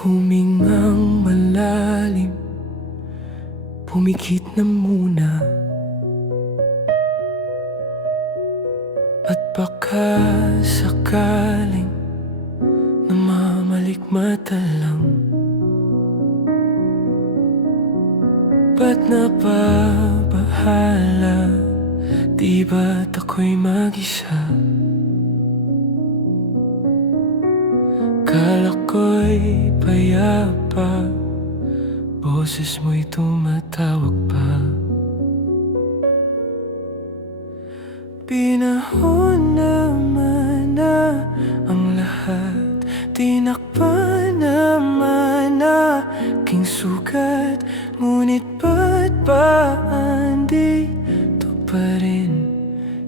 Humingang malalim, pumikit na muna, at baka sakaling namamalikmata lang. Ba't napabahala? Di ba't ako'y mag-isa? Kala ko'y payapa, boses mo'y tumatawag pa. Pinahon naman na ang lahat, tinakpan naman na aking sugat. Ngunit ba't ba andito pa rin?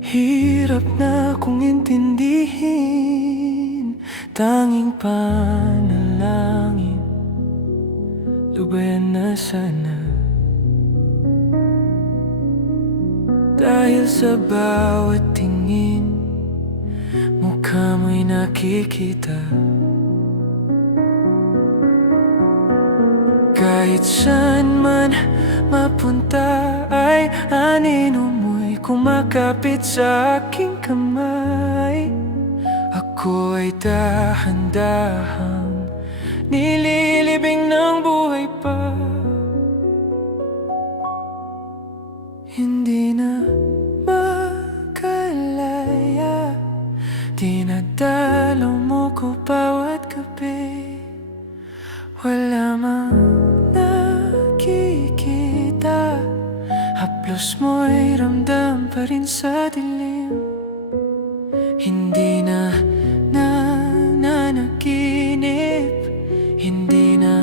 Hirap na kong intindihin. Tanging panalangin, lubayan na sana. Dahil sa bawat tingin, mukha mo'y nakikita. Kahit saan man mapunta ay anino mo'y kumakapit sa aking kamay. Ako ay dahan-dahang nililibing ng buhay pa. Hindi na makalaya, dinadalaw mo ko bawat gabi. Wala mang nakikita, haplos mo'y ramdam pa rin sa dilim. Hindi na nanaginip, hindi na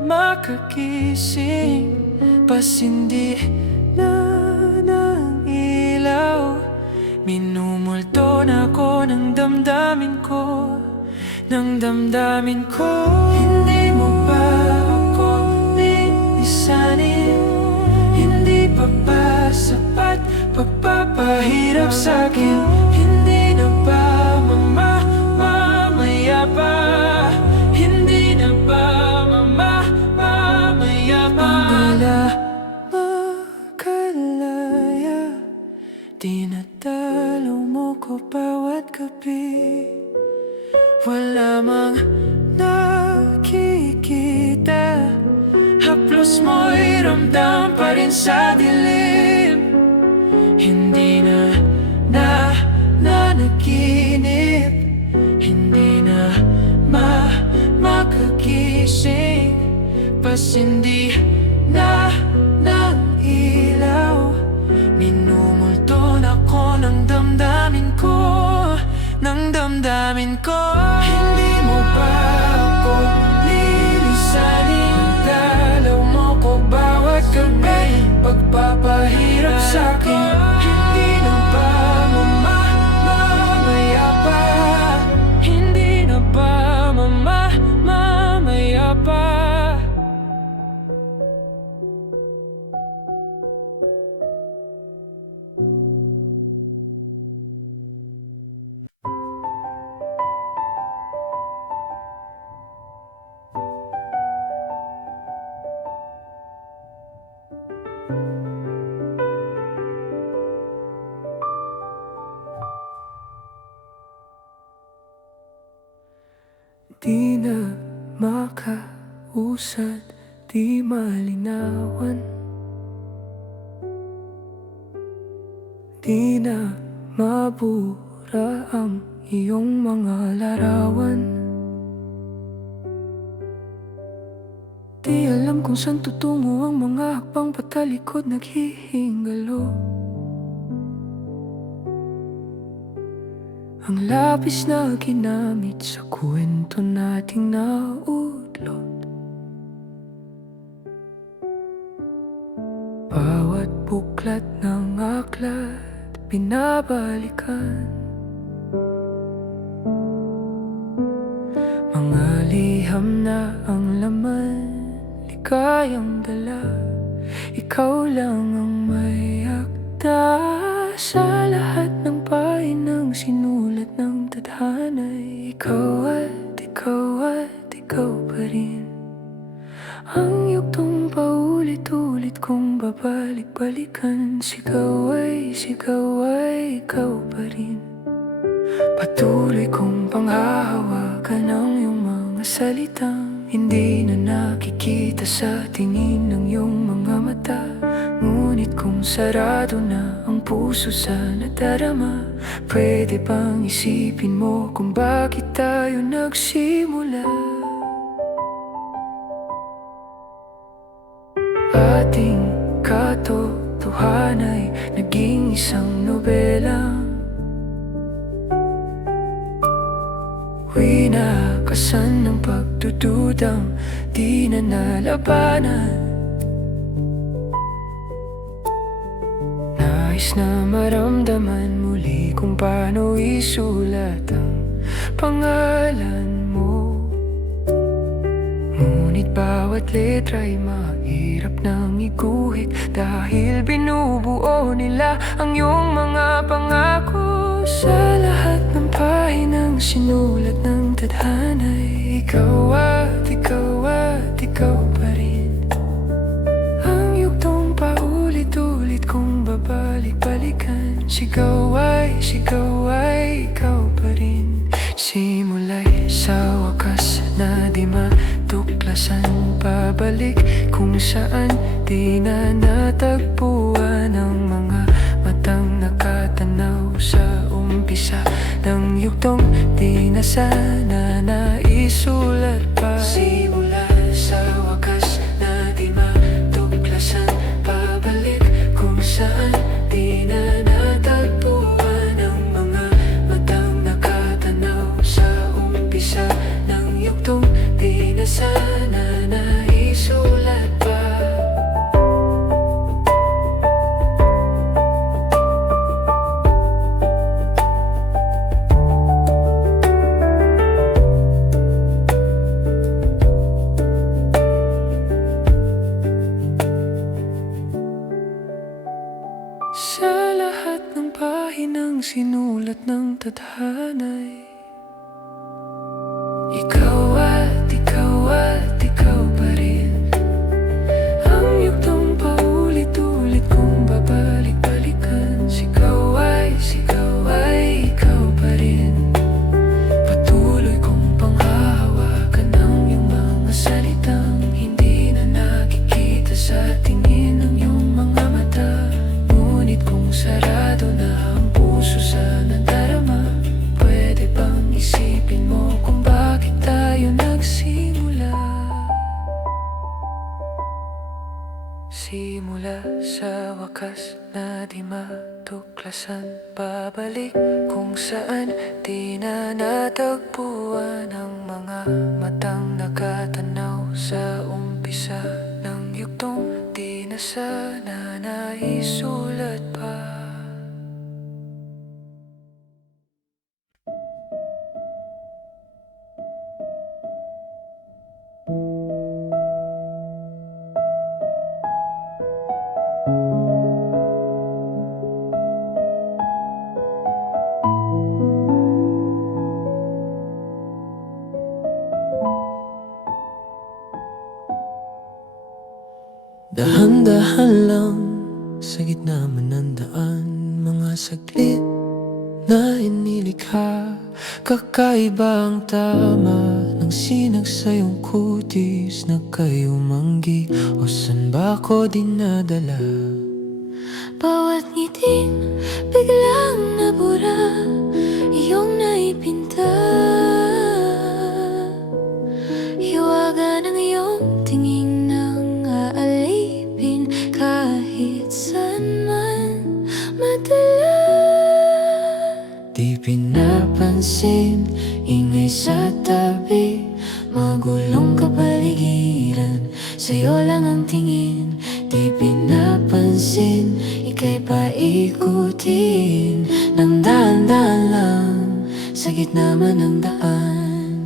makagising, pasindi na ng ilaw. Minumulto na ako ng damdamin ko, ng damdamin ko. Hindi mo ba ako linisanin? Hindi pa ba sapat pagpapahirap sa'kin? Hindi na ba mamaya pa? Hindi na ba mamaya pa? Wala makalaya, dinadalaw mo ko bawat gabi. Wala mang nakikita, haplos mo'y ramdam pa rin sa dilim. Hindi na nanaginip, hindi na makagising, pasindi na ng ilaw. Minumulto na ko ng damdamin ko, ng damdamin ko. Hindi mo ba ako lilisanin? Dalaw mo ko bawat gabi, pagpapahirap sa'kin. Hindi na ba mamaya pa? Hindi na ba mamaya pa? Di na makausad, di malinawan, di na mabura ang iyong mga larawan. Di alam kung saan tutungo ang mga hakbang patalikod naghihingalo. Ang labis na ginamit sa kwento nating naudlot. Bawat buklat ng aklat binabalikan. liham na ang laman, ligayang dala. Ikaw lang ang may akda sa lahat ng pahinang sinulat ng tadhana'y ikaw at ikaw pa rin. Ang yugtong paulit-ulit kong babalik-balikan, sigaw ay ikaw pa rin. Patuloy kong panghahawakan ang iyong mga salitang hindi na nakikita sa tingin ng iyong mga mata. Ngunit kung sarado na ang puso sa nadarama, pwede bang isipin mo kung bakit tayo nagsimula? Ating katotohanan ay naging isang nobela. Winakasan ng pagdududang di na nalabanan. Nais na maramdaman muli kung paano isulat ang pangalan mo. Ngunit bawat letra ay mahirap nang iguhit, dahil binubuo nila ang iyong mga pangako. Sa lahat ng pahinang sinulat ng tadhana'y ikaw at ikaw pa rin. Ang yugtong paulit-ulit kong babalik-balikan, sigaw ay ikaw pa rin. Simula'y sa wakas na di matuklasan, pabalik kung saan di na natagpuan ang mga matang nakatanaw sa umpisa ng yugtong di na sana naisulat pa. Simula sa wakas na di matuklasan, pabalik kung saan di na natagpuan ang mga matang nakatanaw sa umpisa ng yugtong di na sana naisulat pa. Sa lahat ng pahinang sinulat ng tadhana'y ikaw at ikaw pa rin. Ang yugtong paulit-ulit kong babalik-balikan, sigaw ay ikaw pa rin. Patuloy kong panghahawakan ang iyong mga salitang hindi na nakikita sa tingin ng iyong mga mata. Ngunit kung sarado na ang puso sa nadarama, pwede bang isipin mo kung bakit tayo nagsimula? Simula sa wakas na di matuklasan, babalik kung saan di na natagpuan ang mga matang nakatanaw sa umpisa ng yugtong di na sana naisulat pa. Dahan-dahan lang sa gitna man ng daan, mga saglit na inilikha. Kakaiba ang tama ng sinag sa iyong kutis na kayo manggi, o san ba ko dinadala? Bawat ngiting biglang nabura, iyong naipinta. Hiwaga ng iyong tingin nang aalipin, kahit saan man madala. Di pinapansin, ingay sa tabi, magulong kapaligiran, sa'yo lang ang tingin. Di pinapansin, ika'y paikutin ng daan-daan lang, sa gitna man ng daan.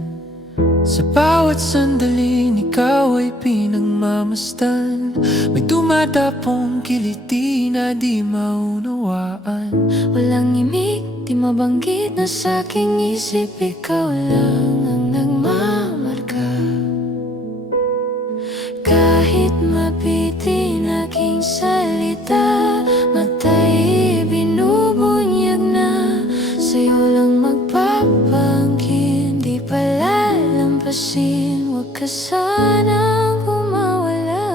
Sa Sa bawat sandaling ikaw ay pinagmamasdan. May dumadapong kiliti na di maunawaan. Walang imig, di mabanggit na sa aking isip. Ikaw lang ang nagmamarka. Kahit mabitin aking salita, mata'y binubunyag na. Sa'yo lang magpapangkin, di palalampasin. Huwag ka sanang kumawala.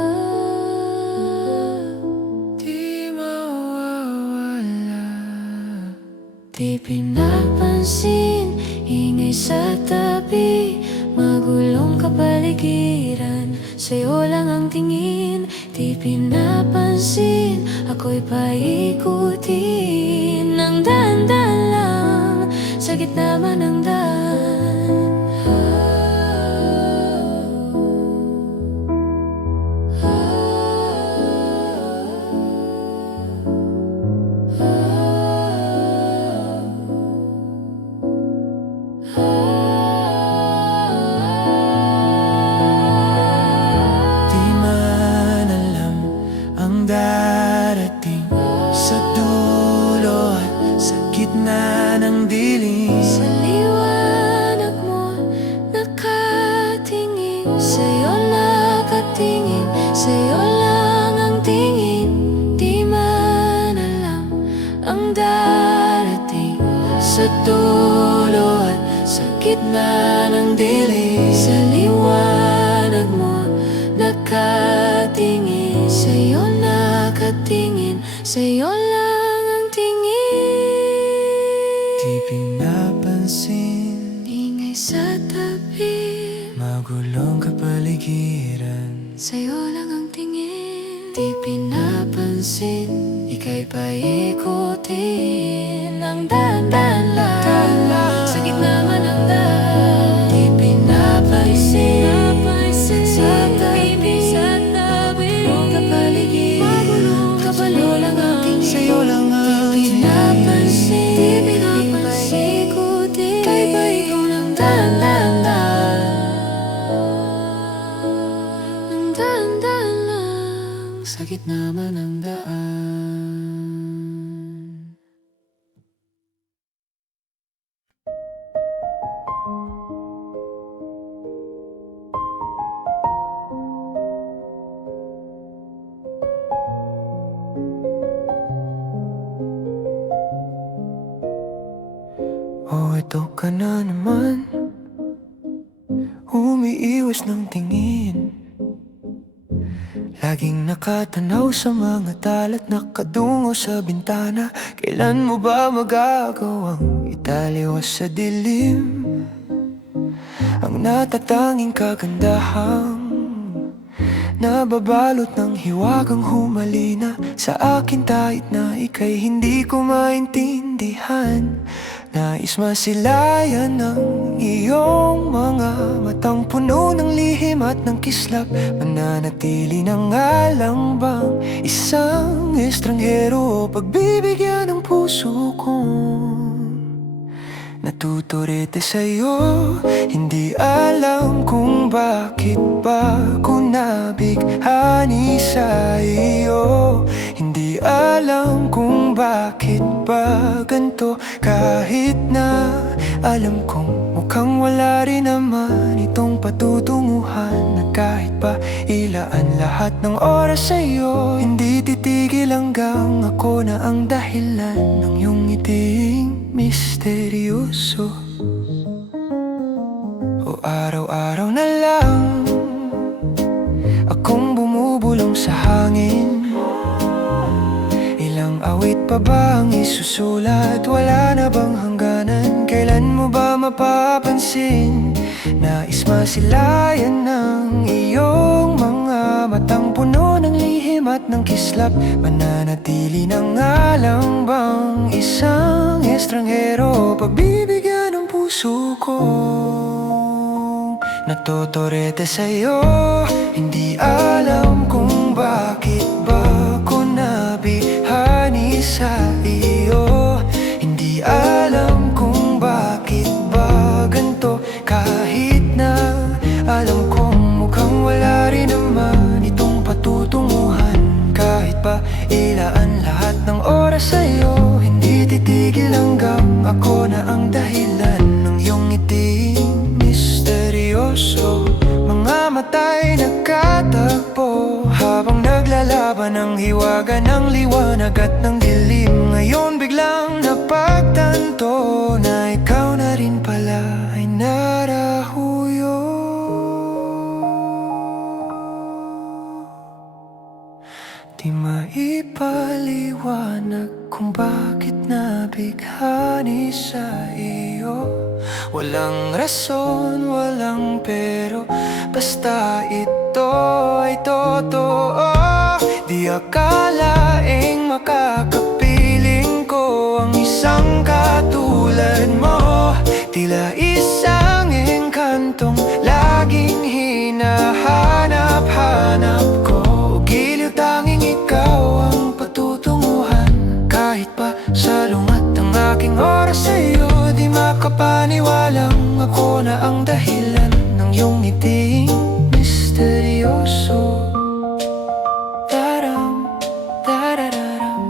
Di mawawala. Di pinapansin, ingay sa tabi, magulong kapaligiran. Sa'yo lang ang tingin, di pinapansin. Ako'y paikutin ng dahan-dahan lang, sa gitna man ng daan. Di man alam ang darating sa dulo at sa gitna ng dilim. Sa liwanag mo nakatingin, sa'yo nakatingin, sa'yo lang ang tingin. Di man alam ang darating sa dulo at sa gitna ng dilim. Sa liwanag mo nakatingin, sa'yo nakatingin, sa'yo lang ang tingin. Di pinapansin, Ingay sa tabi, magulong kapaligiran. sa'yo lang ang tingin. Di pinapansin, ika'y paikutin ng dahan-dahan lang, sa gitna man ng daan. Di pinapansin, sa tabi, magulong kapaligiran. Sa'yo lang ang tingin. Sa'yo lang ang Di pinapansin, paikutin, ika'y paikot ng dahan-dahan lang, ng dahan-dahan lang, sa gitna man ng daan. Oh, ito ka na naman, umiiwas ng tingin. Laging nakatanaw sa mga talat, nakadungo sa bintana. Kailan mo ba magagawang italiwas sa dilim ang natatanging kagandahang nababalot ng hiwagang humalina sa akin kahit na ika'y hindi ko maintindihan. Nais masilayan ng iyong mga matang puno ng lihim at ng kislap. Mananatili na nga lang bang isang estranghero pagbibigyan ng puso kong natuturete sa'yo? Hindi alam kung bakit ba ko nabighani sa iyo. Hindi alam kung bakit ba ganito, kahit na alam kong mukhang wala rin naman itong patutunguhan. At kahit pa ilaan lahat ng oras sa'yo, hindi titigil hanggang ako na ang dahilan ng iyong ngiting misteryoso. O araw-araw na lang akong bumubulong sa hangin. Ilang awit pa ba ang isusulat? Wala na bang hangganan? Kailan mo ba mapapansin? Nais masilayan ng iyong mga matang puno ng lihim at ng kislap. Mananatili na nga lang bang isang estranghero pagbibigyan ng puso ko? Natutorete sa'yo, hindi alam kung bakit ba ko nabihani sa iyo. Hindi alam kung bakit ba ganito, kahit na titigil hanggang ako na ang dahilan ng iyong ngiting misteryoso. Mga mata'y nagkatagpo habang naglalaban ng hiwaga ng liwanag at ng dilim. Ngayon biglang napagtanto na ikaw na rin pala ay narahuyo. Di maipaliwanag kung bakit nabighani sa iyo. Walang rason, walang pero, basta ito ay totoo. Di akalaing makakapiling ko ang isang katulad mo. Tila isang engkantong laging hinahanap-hanap ko. Giliw tanging ikaw ang patutunguhan. Kahit pa salungat ang aking oras sa'yo, di makapaniwalang ako na ang dahilan ng iyong ngiting misteryoso. Taram, tarararam,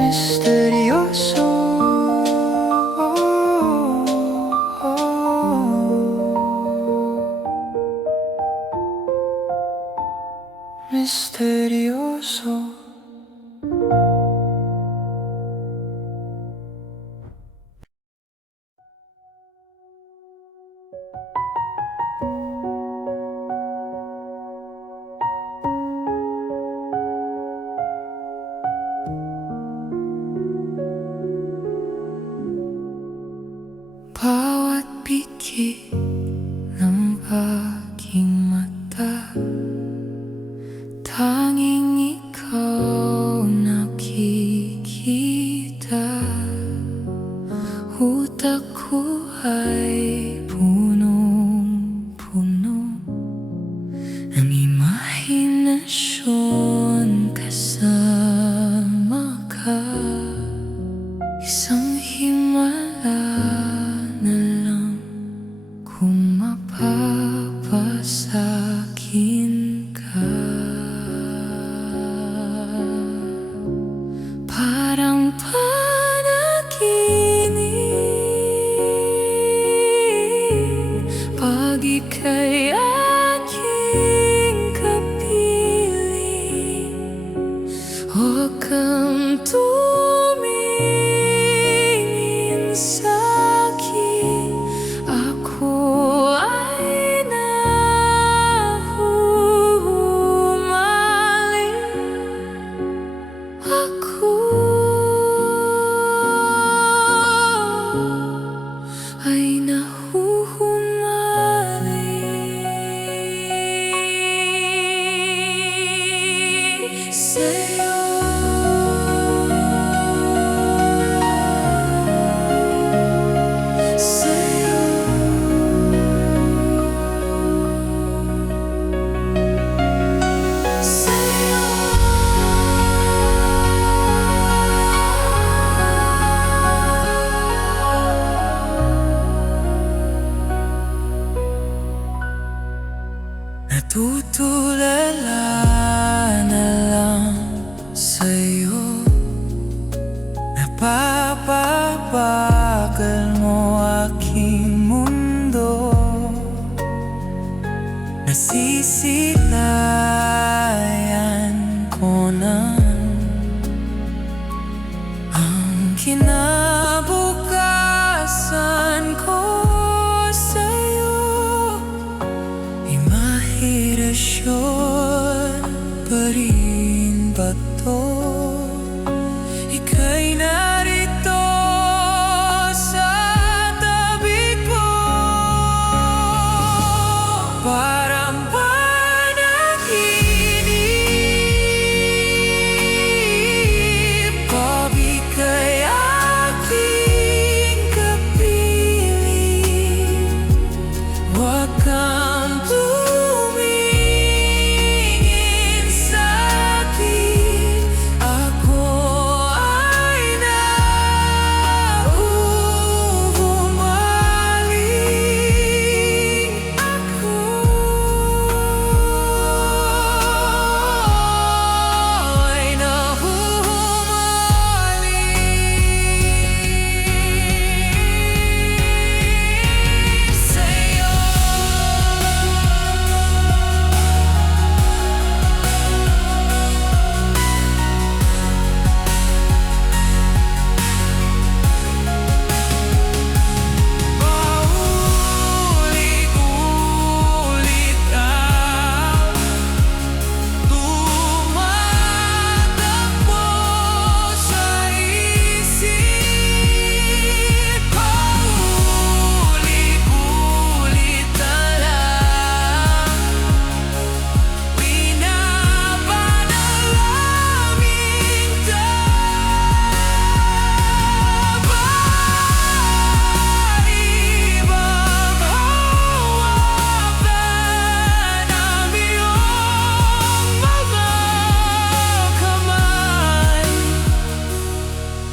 misteryoso. Misteryoso. Bawat pikit ng aking mata, tanging ikaw nakikita. Utak ko ay punong-puno ng imahinasyon kasama ka. Isang himala na lang kung mapapasakin ka. Parang panaginip pag ika'y aking kapiling. Huwag kang tumingin sa'kin, ako ay nahuhumaling. Ako ay nahuhumaling sa'yo. Natutulala na lang sa'yo, napapabagal mo aking mundo. Nasisilayan ko na ang kinabukasan ko sa'yo. Imahinasyon pa rin ba to? Ika'y narito sa tabi ko. Parang panaginip pag ika'y aking kapiling. Huwag kang tumingin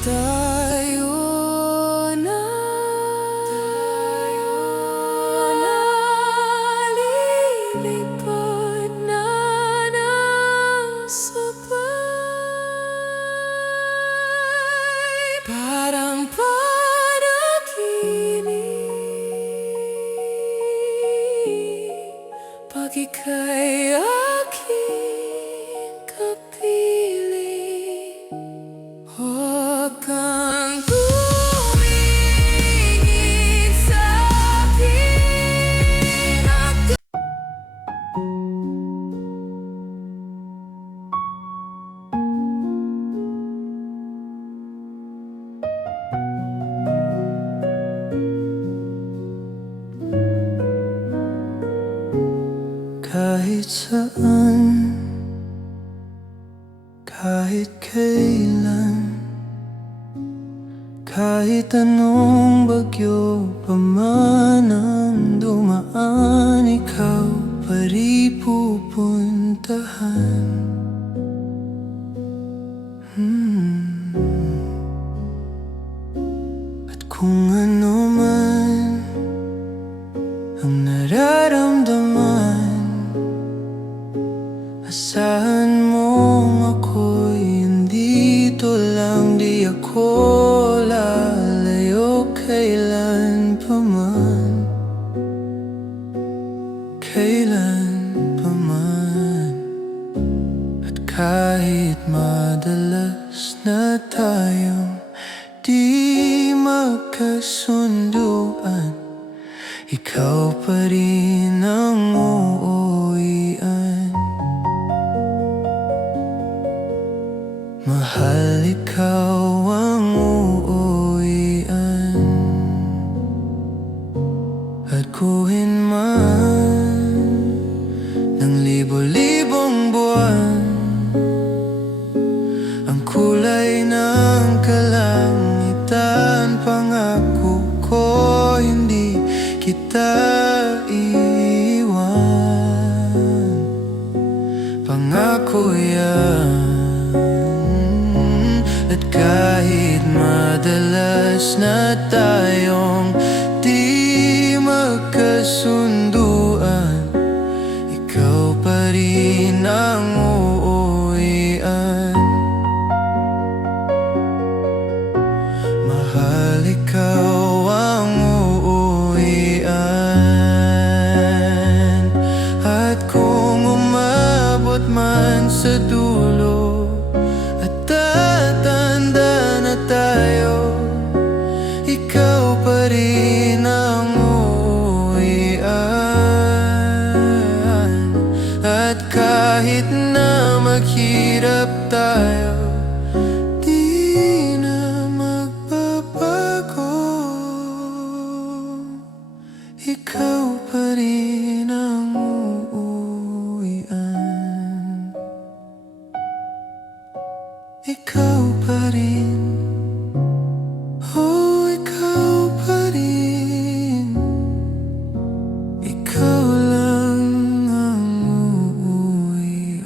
Tayo na lilipad na ng sabay, parang panaginip, pag ika'y aking kapiling. Huwag kang tumingin sa'kin at kahit saan, kahit kailan, kahit anong bagyo pa man ang dumaan, ikaw pa rin pupuntahan. At kung ano man ang nararamdaman, asahan mong ako'y andito lang, di ako lalayo kailan pa man, kailan pa man. At kahit madalas na tayong di magkasunduan, ikaw pa rin ang uuwian. Mahal, ikaw ang uuwian. At kuhin man ng libo-libong buwan, ang kulay ng kalangitan, pangako ko hindi kita iiwan. Pangako yan. At kahit madalas na tayong di magkasunduan, ikaw pa rin ang uuwian. Mahal, ikaw ang uuwian. At kung umabot man sa dulo at tatanda na tayo, ikaw pa rin ang uuwian. At kahit na maghirap tayo, di na magbabago, ikaw pa rin ang uuwian. Ikaw pa rin, oh ikaw pa rin, ikaw lang ang uuwian.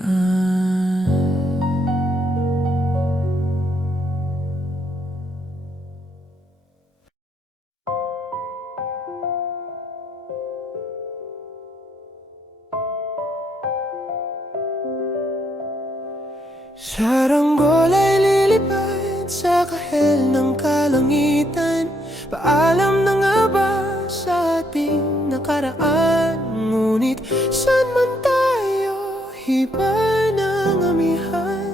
Saranggol ay lilipad sa kahel ng kalangitan. Paalam na nga ba sa ating nakaraan? Ngunit saan man tayo, iba ng amihan,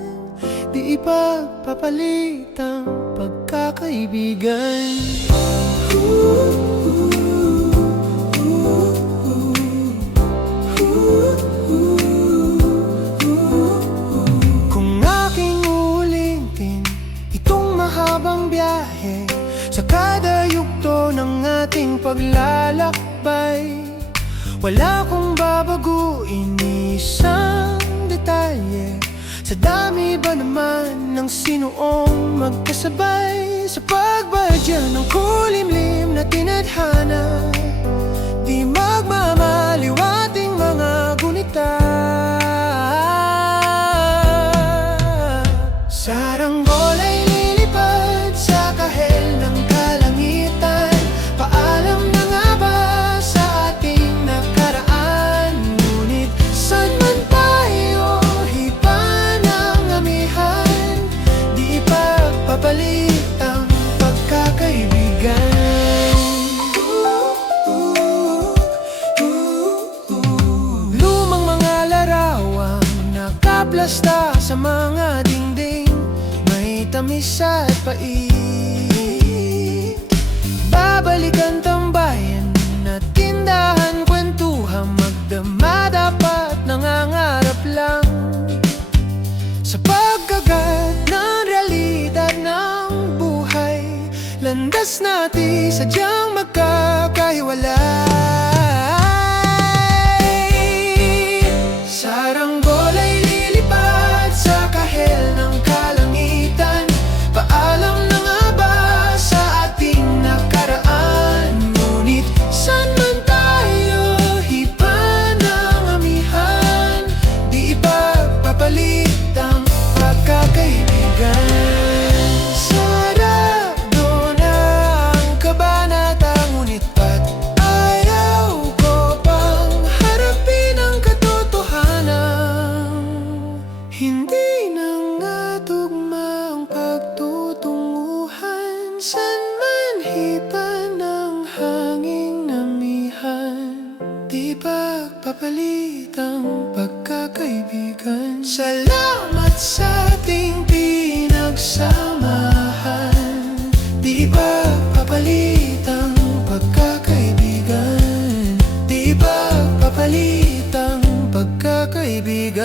di ipagpapalit ang pagkakaibigan. Sa kada yugto ng ating paglalakbay, wala kong babaguin isang detalye. Sa dami ba naman ng sinuong magkasabay, sa pagbadya ng kulimlim na tinadhana, di magmamaliw ating mga gunita. Saranggol ay lilipad misa at pait. Babalikan tambayan at tindahan, kwentuhan, magdama, dapat nangangarap lang sa pagkagat ng realidad ng buhay. Landas natin sadyang magkakahiwalay. Saranggola ay lilipad sa kahel ng kalangitan. Paalam na nga ba sa ating nakaraan? Ngunit saan man tayo, hipa ng amihan. Di ipagpapalit ang pagkakaibigan. Sarado na ang kabanata, ngunit ba't ayaw ko pang harapin ang katotohanan? Hindi na nga tugma ang pagtutunguhan. San man hipan ng hanging namihan, di pagpapalit ang pagkakaibigan. Salamat sa ating pinagsamahan. Di pagpapalit ang pagkakaibigan. Di pagpapalit ang pagkakaibigan.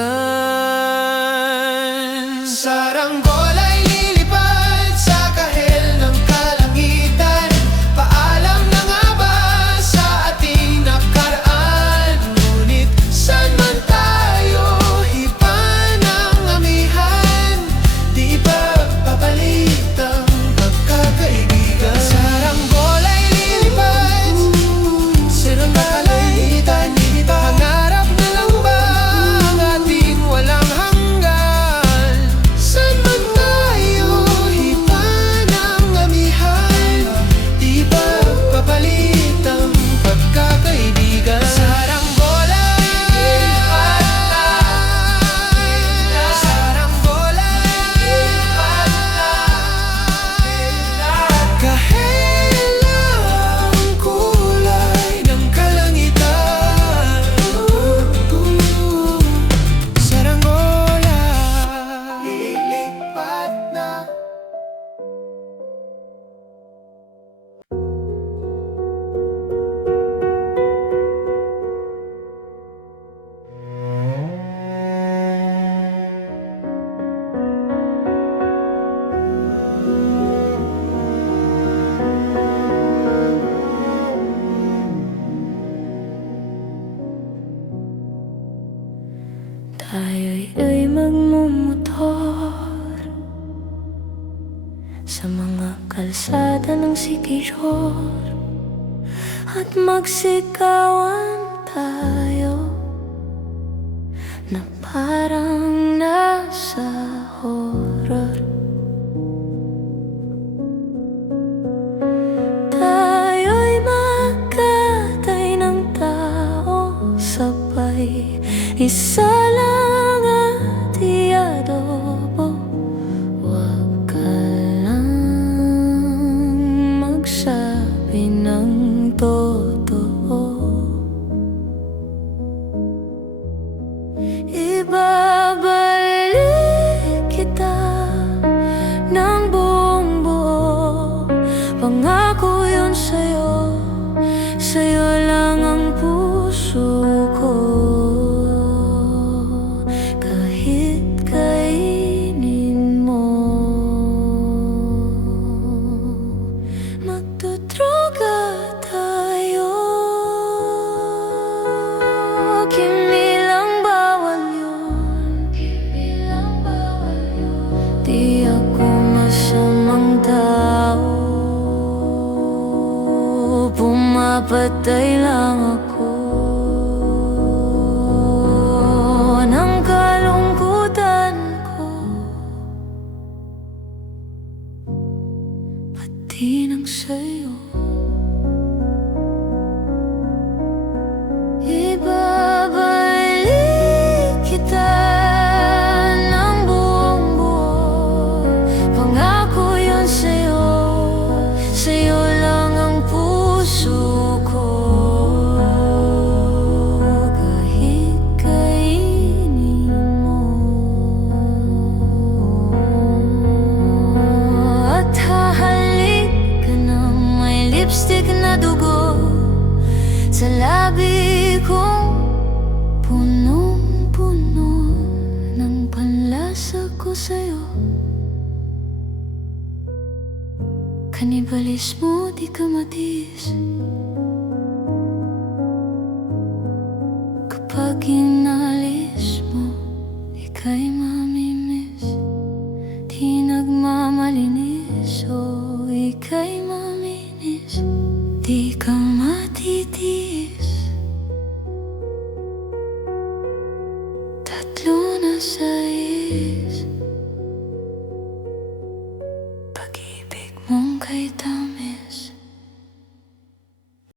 Saranggola ay lilipad sa kahel ng kalangitan. Paalam na nga ba sa ating nakaraan? Ngunit saan man tayo, hipa ng amihan. Di pagpapalit ang pagkakaibigan. Saranggola ay lilipad sa kalangitan. Pangarap na lang ba ang ating walang hanggan? Saan man tayo, hipa ng amihan. Di pagpapalit ang pagkakaibigan. Saranggola, saranggola, kahel ang kulay ng kalangitan. Saranggola, lilipat na. Tayo'y magmumotor sa mga kalsada ng Siquijor, at magsikawan tayo na parang nasa horror. Tayo'y magkatay ng tao sabay, isa lang at iadobo. Huwag ka lang magsabi ng totoo. Ibabalik kita ng buong buo. Pangako yun sa'yo, sa'yo lang ang puso ko. Kahit kainin mo, magdudruga tayo. Kimilang bawal yun, kimilang bawal yun. Di ako masamang tao, pumapatay lang ako ng kalungkutan ko, pati ng sa'yo. Ibabalik kita ng buong buo. Pangako yun sa'yo, sa'yo lang ang puso ko. Kahit kainin mo, na dugo sa labi kong punong-puno ng panlasa ko sa'yo. Kanibalismo, di ka matiis. Kapag inalis mo, ika'y mamimiss. Di nagmamalinis, ika'y maminis. Di ka